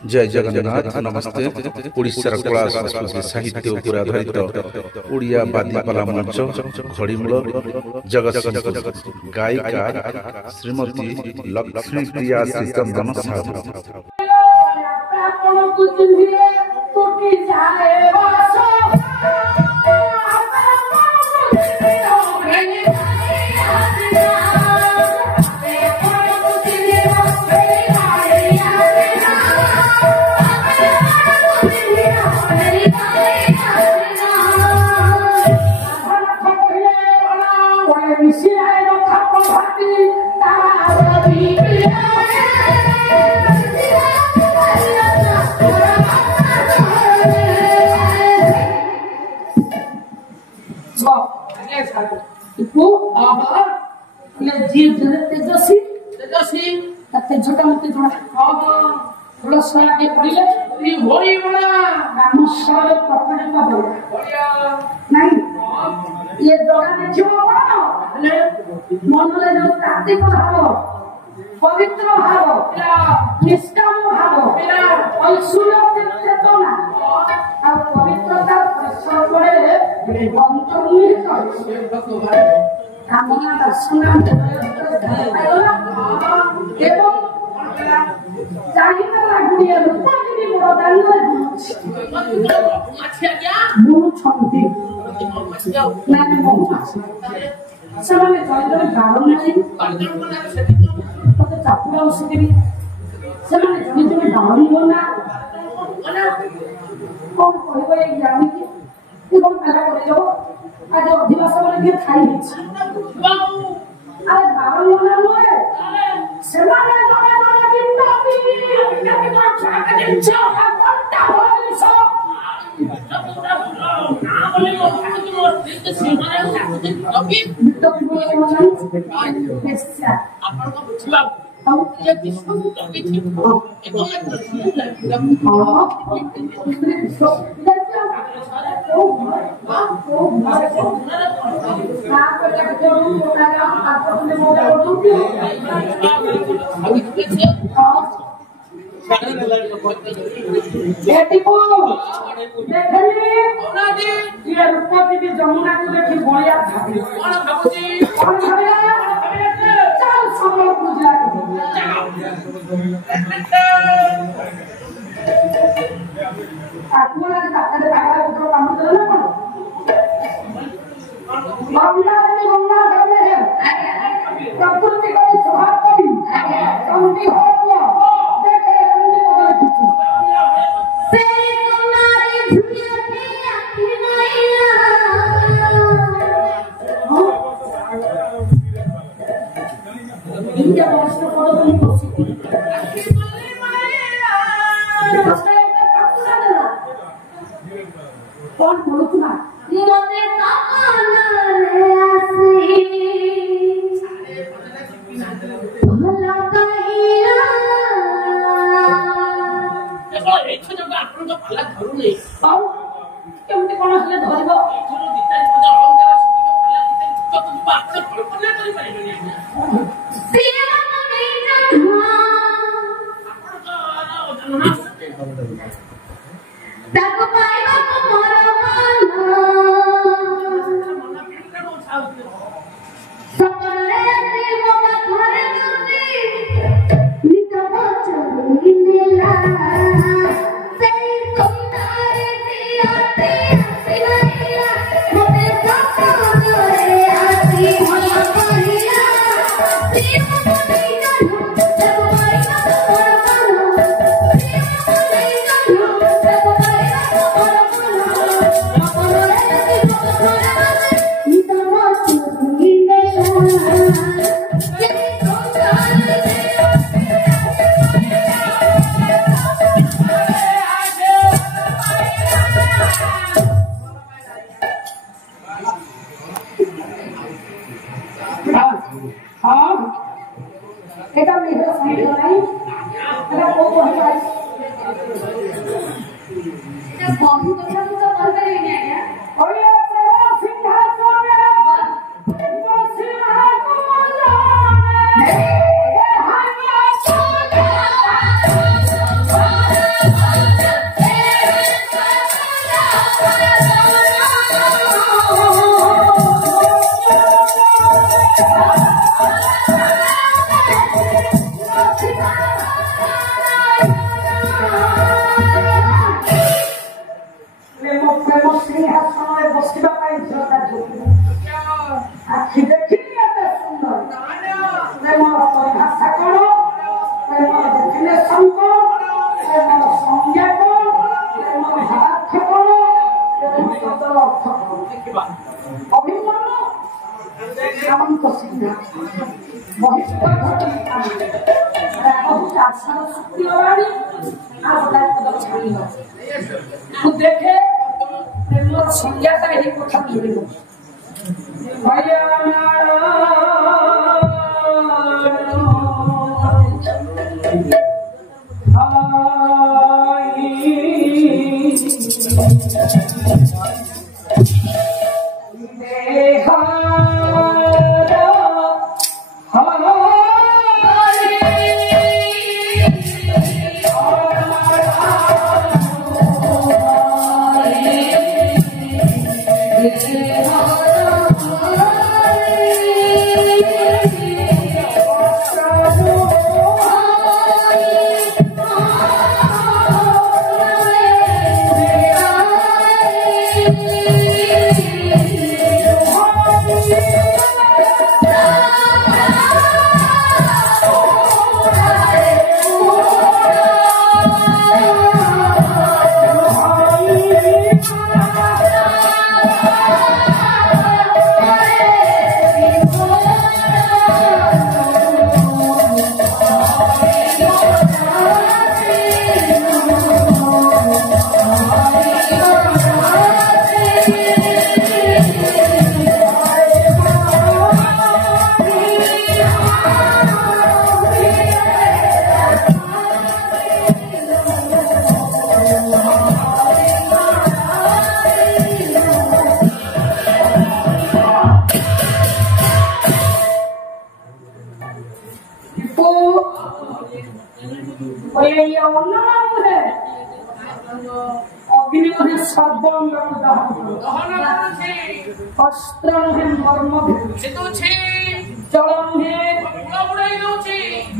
जय जगन्नाथ नमस्ते। ओडिशार कला संस्कृति साहित्य उपर आधारित ओडिया बादीपाला मंच घड़ीमूल जगतसिंहपुर गायिका श्रीमती लक्ष्मी प्रिया श्रीचंदन साहू। छोटा मोटे थोड़ा सा आगे पड़िले होई बड़ा नाम सारे पकड़े का बढ़िया नहीं ये जगह में जो बनो मन ले जो कार्तिक भाव पवित्र भाव निष्काम भाव ऐश्वर्य चेतना और पवित्रता प्रसार करे अंतर्निहित कामना दर्शन एवं चाहिए लागुनिया रूपाली बड़दान बहुत छंती ना बहुत ସେମାନେ ଜଣେ ଗାର ନାହିଁ ମତେ ଚାପୁଡ଼ା ବସିକିରି ସେମାନେ ଜଣେ ଜଣେ ଡାଳିବ ନା କଣ କହିବ ଏଇ ଜାଣିକି କି କଣ ଖାଇବା କରିଦେବ ଆଜି ଅଧିବାସ ମାନେ କିଏ ଖାଇ ଦେଇଛି ଆରେ ଗାର ମନା ନୁହେଁ ସେମାନେ ଜଣେ ଜଣେ जमुना को देखी बड़िया भाभी चल सब पूजा प्रकृति का स्वभाव कौन बोलो तुम्हारा କେମିତି କଣ ହେଲେ ଧରିବ अर्थ अभिमन्यु सामंत सिंह देखे संज्ञाता ही कथा मिल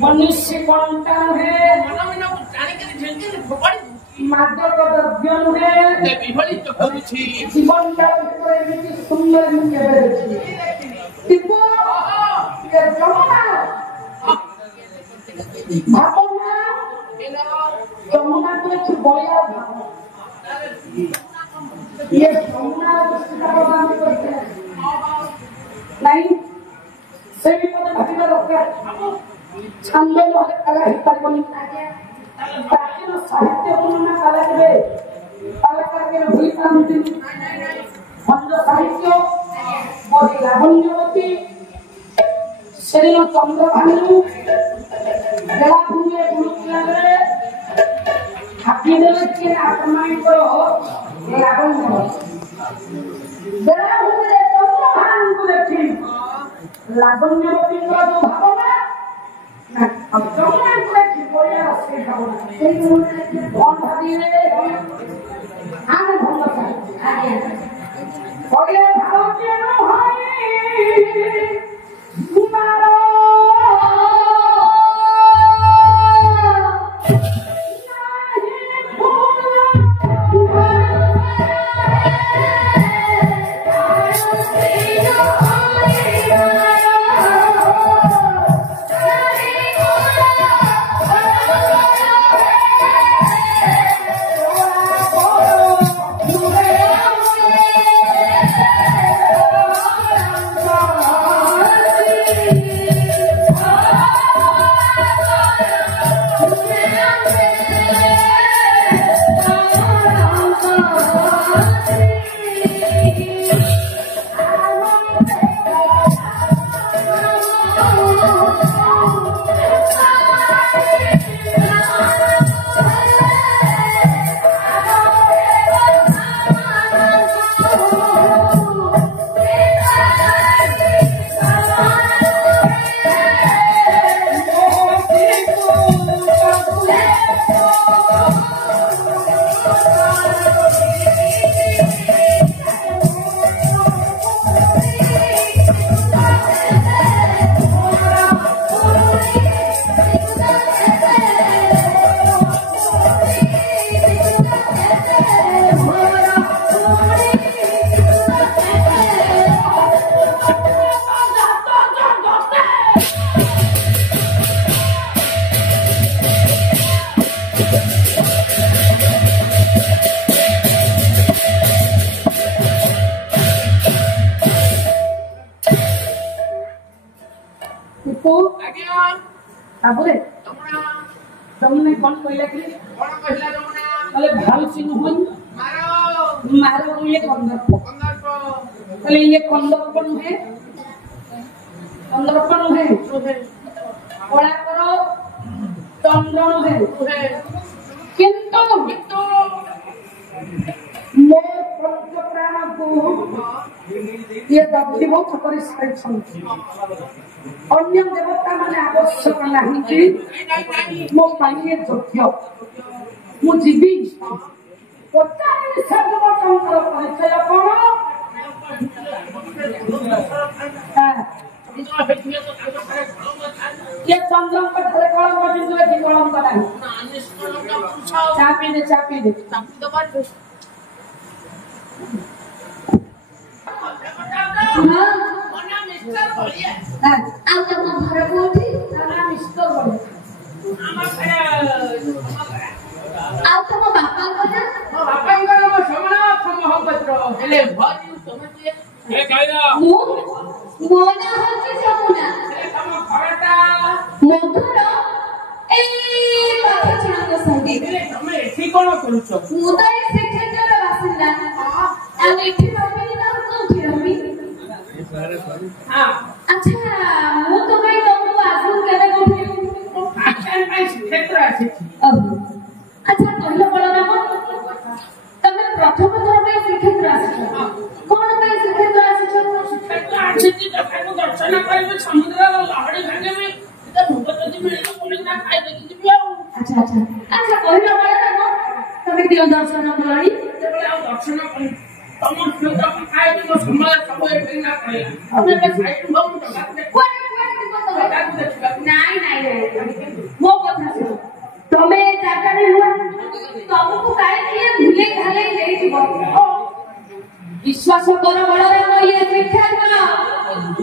मनुष्य कंटन है मादक द्रव्य है जीवन का सुंदर भावना जमुना को एक बलिया ये जमुना प्रदान करते हैं नहीं से भी पता भागीदार दरकार छंद कला हिपार बनी प्राचीन साहित्य वर्णना कला के कलाकार के भूल क्रांति भंज साहित्य बड़ी लावण्यवती सेदिन चंद्रभानु बेलाभूमि गुरुकुल हाथीदेव के आत्माइक लावण्य बेलाभूमि चंद्रभानु को देखी लावण्यवती जो भावना जमुना को देखी बलिया से भावना से धन भागीरे आने भंग साहित्य पहले भारतीय न है तुम्हारा ତାପରେ ତମେ କଣ କହିଲା କି କହିଲେ ଭାଉଚି ନୁହଁ ମାର ଇଏ କନ୍ଦର୍ପ କହିଲେ ଇଏ କନ୍ଦର୍ପ ନୁହେଁ କଳାକର ଚନ୍ଦ୍ର ନୁହେଁ କିନ୍ତୁ ମୋ ପଞ୍ଚପ୍ରାଣକୁ ଇଏ ଦଗ୍ଧୀଭୂତ କରିସାରିଛନ୍ତି ଅନ୍ୟ ଦେବତା ମାନେ ଆବଶ୍ୟକ ନାହିଁ କି ମୋ ପାଇଁ ଏ ଯୋଗ୍ୟ ମୁଁ ଯିବି ପଚାରିବି ସେ ଯୁବକଙ୍କର ପରିଚୟ କଣ ये चंद्र पर थोड़े कलम कर दिए कि कलम का नहीं चापी दे तो बात हां मना मिस्टर बोलिए हां आउ तो घर कोठी ना मिस्टर बोले आउ तो मो बापा को ना मो बापा को ना मो समना मोहब्बत रो हेले भाजी समझ ए कायदा मोना होची जमुना तम घरटा मधुर ए पाखे छांग संगे तमे एठी कोन करूछ मु तो ए सेक्रेटरी बासिंदा आ एठी रबी ना कोठी रबी हां अच्छा मु तो कई तुमको आगु केबे कोठी आछन पाई क्षेत्र आछि अच्छा कहलो बड़ा ना तमे प्रथम थर पे क्षेत्र आछि कोन पे क्षेत्र आछि आछि जगह दर्शन करबे समुद्र लहड़ी भागे में तो भगत जी मिले बोली ना खाई देखि दिबि अच्छा कहलो बड़ा ना तमे दियो दर्शन करली जेबे आ दर्शन कर तम स्रोत खाई तो समय सब एठी ना खाई तमे बे साइड बहु कोन नहीं मो कथा सुन तमे जागा रे तुमको काहे किए भूले खाले ले जीवो विश्वास कर बड़रे न ये शिक्षा ना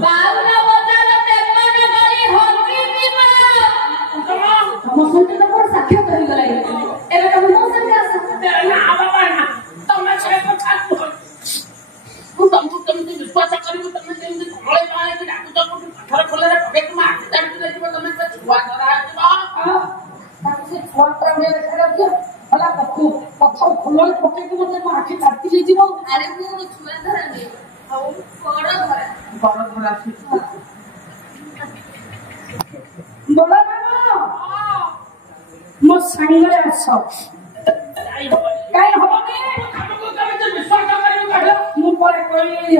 बाउला बजार तेपन गरी होती बिमा तुम सोच तो पर साक्षात हो गलाई एबे तुम नो संग आस ना बाबा ना तुम से को छात तुमको विश्वास करू तुम जेंति घोळे बाळे कि डाकू तो घर खोले रे पके तुम आखि दांडी दे जीव तुम से छुआ धरा जीव ताकि से छुआ प्रमे देखा दियो भला पत्थर खोलल पके को मते आखि काटी ले जीव अरे मु छुआ धरा ने औ बड़ धरा बड़ा बाबा मो संगे आस काई होबे हमको कमे विश्वास करू कहलो मु पर कोई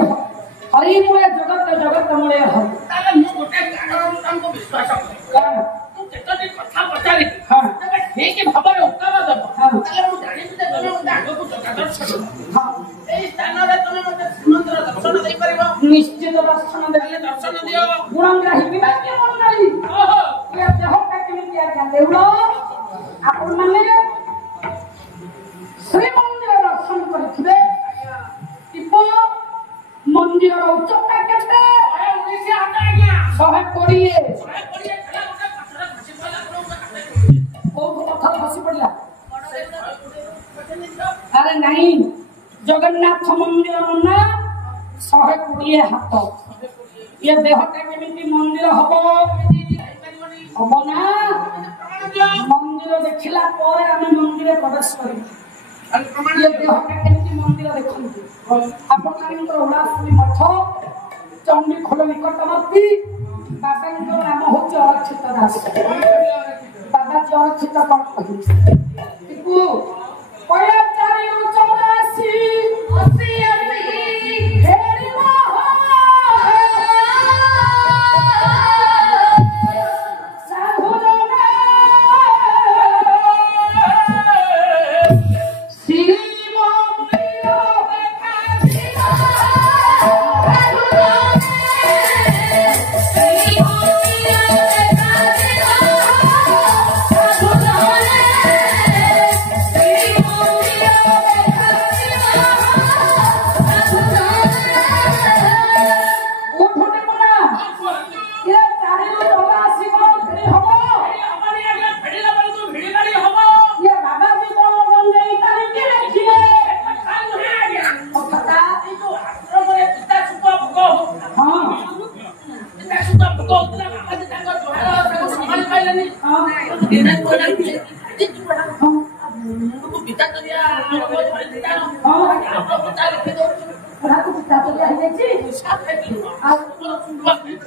हरि मोय जगत मोय हरि ताले मु गोटे कारण हमको विश्वास करू तू केतटी कथा पचारि हां तबे ठीक भाबरे उत्तर दब ताले मु जानि जे तमे मते आगो को जगत छडो हां ए स्थान रे तमे मते समुद्र दर्शन देई परबो निश्चित दर्शन देले दर्शन दियो गुणग्राही विभाग्य मंडली ओहो ये देह का केमिति आ देउलो आपण माने श्री मंदिर दर्शन करथिबे टिपो मंदिर उच्चता केते 19 आता गया 120 खेला गोटे पत्थर खसी पड़ला ओ पत्थर खसी पड़ला अरे नहीं जगन्नाथ मंदिर ना 120 हाथ ये देह के केमिति मंदिर हबो ना मंदिर देखिला पर हम मंदिर प्रवेश करी ये देह के केमिति मंदिर देखंती आपनकर उड़ासनी मठ चंडी खोल निकटवर्ती बाबांकर नाम होचे अरक्षित दास बाबा अरक्षित कौन कहि टिपू पया 484 80 हेरी मोह साधु जना श्री मंदिर ପିତା ତରିଆ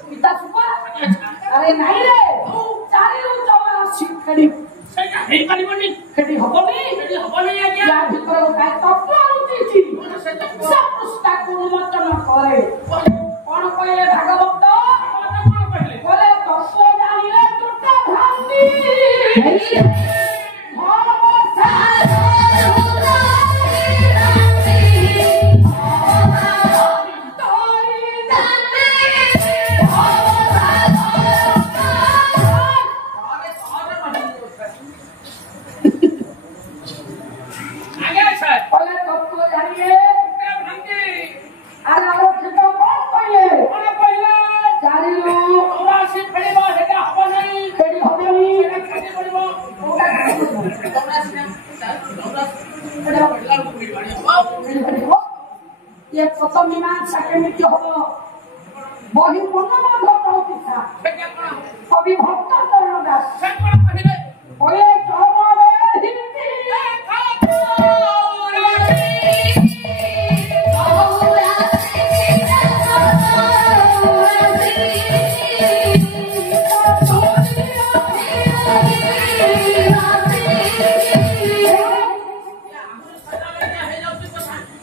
ପିତା ସୁପା ଆରେ ନାଇଁ ରେ ଚାରିରୁ ଜମା ଖେଳି ସେଇଟା ହେଇପାରିବନି ଖେଳି ହବନି ଆଜ୍ଞା ୟା ଭିତରେ କାଇଁ ତତ୍ତ୍ୱ ଆଣୁଛି ପୃଷ୍ଠାକୁ ଉନ୍ମୋଚନ କରେ କଣ କହିଲେ ଭାଗବତ କଣ କହିଲେ ତତ୍ତ୍ୱ ଜାଣିଲେ ତୁଟା ଭାନ୍ତି ये प्रथम मीमांसा केमिति हबो बहि मनोबोध प्रतिष्ठा कवि भक्त दास कहिले ओए चरमवे हिंदी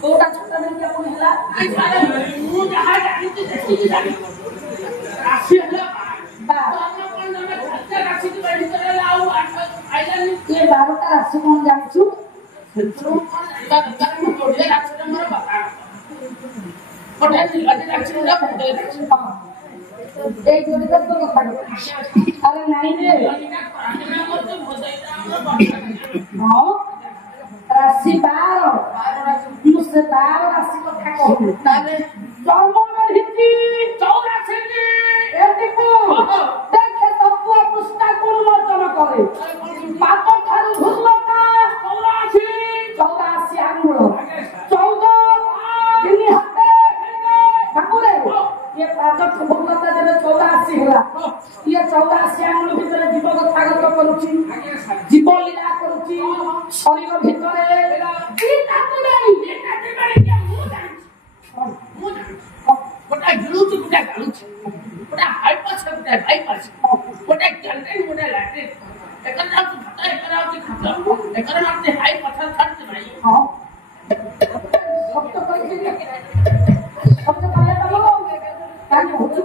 कोटा छोटा नहीं क्या कोई हिला तू जहां जानी तू राशि हला बा कौन में खर्चा राशि की बड़ी करे लाऊ आइलन ये 12 टा राशि कौन जानछु तो कर में कोड़े राशि मोर बता कोटा राशि ना कोड़े हां एक जोड़ी कर तो पड़ अरे नहीं रे हां राशि 12 मुझसे 12 राशि কথা कहू তাহলে জন্মের হিতি 84 টি এদিকু দেখে তত্ত্ব পুস্তক উন্মোচন করে পাপ ঠারু ভুলতা 84 আঙ্গুল 14 তিনি হাতে বাকুরে ये पादक भूलता जब 84 होला ये 84 आंगुल ভিতরে জীব কথা গত করুছি জীব লীলা করুছি শরীর ভিতরে কি কাটু নাই কোটা গলুছি কোটা গালুছি কোটা হাইপাস কোটা বাইপাস কোটা ক্যান্টাইন কোটা ল্যাট্রিন এখানে আছে ভাতা এখানে আছে খাতা এখানে আছে হাইপাস ছাড়তে নাই হ্যাঁ শব্দ কইছি শব্দ করে দাও কাজ হচ্ছে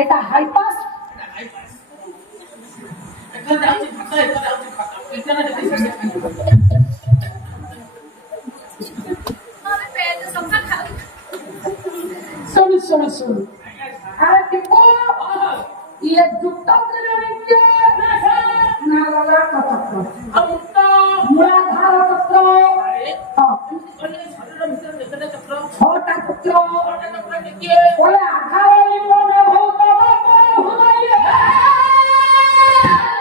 এটা হাইপাস এখানে আছে ভাতা এখানে আছে খাতা এখানে আছে सुन अरे टिप्पू ये जुट्टा करने के ना लगा तत्व अब तो मूलाधार तत्व हां छोटा तत्व के बोले आधार लिंग में बहुत हुलाइए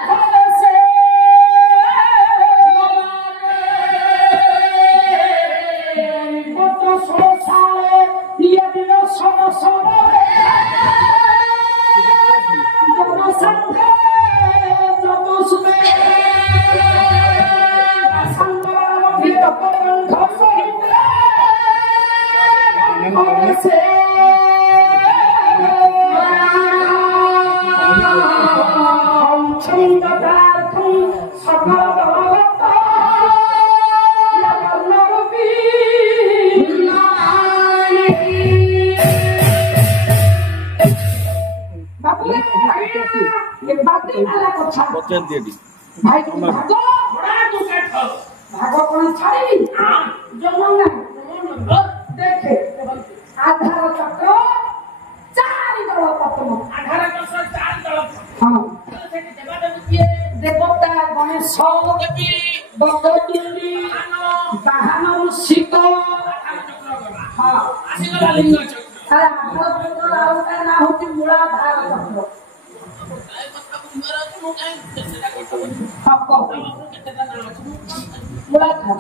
बोले से तो सोसाले ये बिना सोना सोना दोनों संगे दोनों सुने संगम भी तो पंख सहित और से हम चंद्रदार तुम सकल भगवता ये बातें वाला কথা বচন দিয়ে দি ভাই তুমি ভাগো বড়া তো কাট ভাগো কোন ছাড়ি हां জমন না দেখে আধার চক্র চারি দল পতন আধার চক্র চারি দল हां সেটি দেবতা দিয়ে দেবতা গণেশ দেবী বগদেবী বাহন শিত আধার চক্র हां আসিগলা লিঙ্গ চক্র আরে আধার চক্র আর না হচ্ছে মূলাধার চক্র मुलाकात